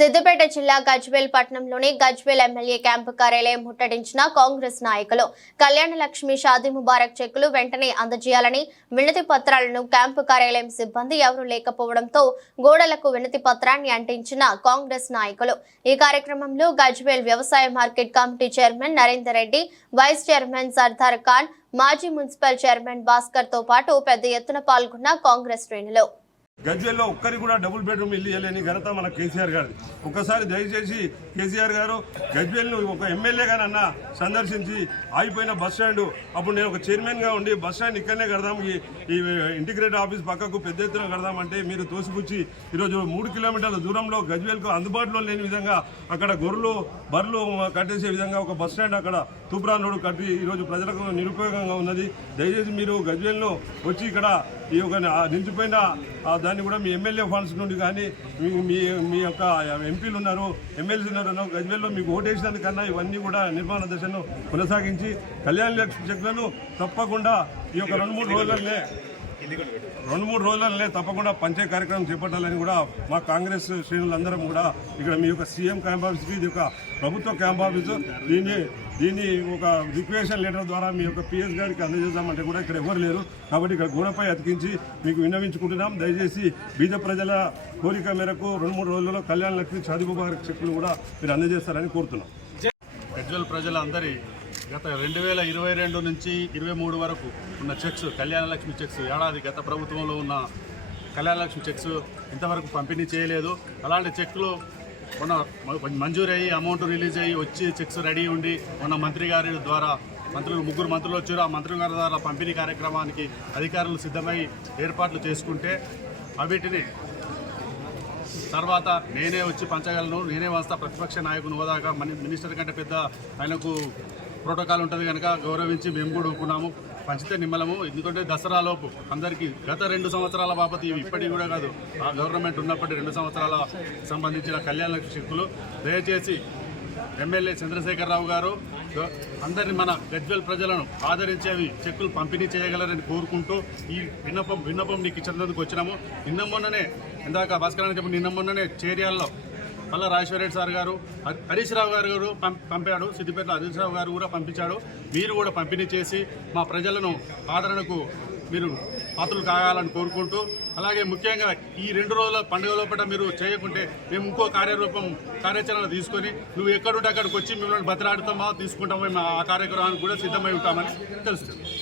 సిద్దిపేట జిల్లా గజ్వేల్ పట్టణంలోని Gajwel MLA camp కార్యాలయం ముట్టడించిన కాంగ్రెస్ నాయకులు కళ్యాణ లక్ష్మి షాదీ ముబారక్ చెక్కులు వెంటనే అందజేయాలని వినతి పత్రాలను క్యాంపు కార్యాలయం సిబ్బంది ఎవరూ లేకపోవడంతో గోడలకు వినతి పత్రాన్ని అంటించిన కాంగ్రెస్ నాయకులు ఈ కార్యక్రమంలో గజ్వేల్ వ్యవసాయ market committee chairman Narender Reddy vice chairman Sardar Khan మాజీ మున్సిపల్ చైర్మన్ భాస్కర్ తో పాటు పెద్ద ఎత్తున పాల్గొన్న కాంగ్రెస్ శ్రేణులు గజ్వేల్లో ఒక్కరికి కూడా డబుల్ బెడ్రూమ్ ఇల్లు ఇవ్వలేని ఘనత మన కేసీఆర్ గారు ఒకసారి దయచేసి కేసీఆర్ గారు గజ్వేల్ను ఒక ఎమ్మెల్యే నన్న సందర్శించి ఆగిపోయిన బస్ స్టాండ్ అప్పుడు నేను ఒక చైర్మన్గా ఉండి బస్ స్టాండ్ ఇక్కడనే కడదాం ఈ ఇంటిగ్రేటెడ్ ఆఫీస్ పక్కకు పెద్ద ఎత్తున కడదామంటే మీరు తోసిపుచ్చి ఈరోజు మూడు కిలోమీటర్ల దూరంలో గజ్వేల్కు అందుబాటులో లేని విధంగా అక్కడ గొర్రెలు బర్రెలు కట్టేసే విధంగా ఒక బస్ స్టాండ్ అక్కడ తూప్రాన్ రోడ్డు కట్టి ఈరోజు ప్రజలకు నిరుపయోగంగా ఉన్నది దయచేసి మీరు గజ్వేల్ను వచ్చి ఇక్కడ ఈ ఒక నిలిచిపోయిన దాన్ని కూడా మీ ఎమ్మెల్యే ఫండ్స్ నుండి కానీ మీ మీ యొక్క ఎంపీలు ఉన్నారు ఎమ్మెల్సీ ఉన్నారు గజ్వేల్లో మీకు ఓటేసినందుకన్నా ఇవన్నీ కూడా నిర్మాణ దశను కొనసాగించి కళ్యాణ లక్ష్మి చెక్లను తప్పకుండా ఈ యొక్క రెండు మూడు రోజులనే రెండు మూడు రోజులనే తప్పకుండా పంచాయ కార్యక్రమం చేపట్టాలని కూడా మా కాంగ్రెస్ శ్రేణులందరం కూడా ఇక్కడ మీ యొక్క సీఎం క్యాంప్ ఆఫీస్కి ఇది ఒక ప్రభుత్వ క్యాంప్ ఆఫీస్ దీన్ని దీన్ని ఒక రిక్వేషన్ లెటర్ ద్వారా మీ యొక్క పిఎస్ గారికి అందజేద్దామంటే కూడా ఇక్కడ ఎవరు లేరు కాబట్టి ఇక్కడ గోడపై అతికించి మీకు విన్నవించుకుంటున్నాం దయచేసి బీద ప్రజల కోరిక మేరకు రెండు మూడు రోజుల్లో కళ్యాణ లక్ష్మి షాదీబాబు గారి చెక్కులు కూడా మీరు అందజేస్తారని కోరుతున్నాం ప్రజల ప్రజలందరి గత రెండు వేల ఇరవై రెండు నుంచి ఇరవై మూడు వరకు ఉన్న చెక్స్ కళ్యాణలక్ష్మి చెక్స్ ఏడాది గత ప్రభుత్వంలో ఉన్న కళ్యాణలక్ష్మి చెక్స్ ఇంతవరకు పంపిణీ చేయలేదు అలాంటి చెక్లు మొన్న మంజూరు అయ్యి అమౌంట్ రిలీజ్ అయ్యి వచ్చి చెక్స్ రెడీ ఉండి మొన్న మంత్రి గారి ద్వారా మంత్రులు ముగ్గురు మంత్రులు వచ్చారు ఆ మంత్రి గారి ద్వారా పంపిణీ కార్యక్రమానికి అధికారులు సిద్ధమై ఏర్పాట్లు చేసుకుంటే అవిటిని తర్వాత నేనే వచ్చి పంచగలను నేనే వస్తా ప్రతిపక్ష నాయకుని హోదాగా మినిస్టర్ కంటే పెద్ద ఆయనకు ప్రోటోకాల్ ఉంటుంది కనుక గౌరవించి మేము కూడా ఒప్పుకున్నాము పంచితే నిమ్మలము ఎందుకంటే దసరాలోపు అందరికీ గత రెండు సంవత్సరాల బాబతి ఇవి ఇప్పటికి కూడా కాదు ఆ గవర్నమెంట్ ఉన్నప్పటి రెండు సంవత్సరాల సంబంధించిన కళ్యాణ శక్తులు దయచేసి ఎమ్మెల్యే చంద్రశేఖరరావు రావు గారు అందరిని మన గజ్వెల్ ప్రజలను ఆదరించేవి చెక్కులు పంపిణీ చేయగలరని కోరుకుంటూ ఈ విన్నపం విన్నపం నీకు ఇచ్చినందుకు వచ్చినాము నిన్న మొన్ననే ఇందాక భాస్కరాన్ని చెప్పి నిన్న మొన్ననే చేర్యాల్లో మళ్ళీ రాజేశ్వరరెడ్డి సార్ గారు హరీష్ రావు గారు కూడా పంపాడు సిద్దిపేట హరీష్ రావు గారు కూడా పంపించాడు మీరు కూడా పంపిణీ చేసి మా ప్రజలను ఆదరణకు మీరు పాత్రలు కాగాలని కోరుకుంటూ అలాగే ముఖ్యంగా ఈ రెండు రోజుల పండుగ లోపల మీరు చేయకుంటే మేము ఇంకో కార్యరూపం కార్యాచరణ తీసుకొని నువ్వు ఎక్కడుంటే అక్కడికి వచ్చి మిమ్మల్ని బతిలాడుతామా తీసుకుంటామో మేము ఆ కార్యక్రమానికి కూడా సిద్ధమై ఉంటామని తెలుస్తుంది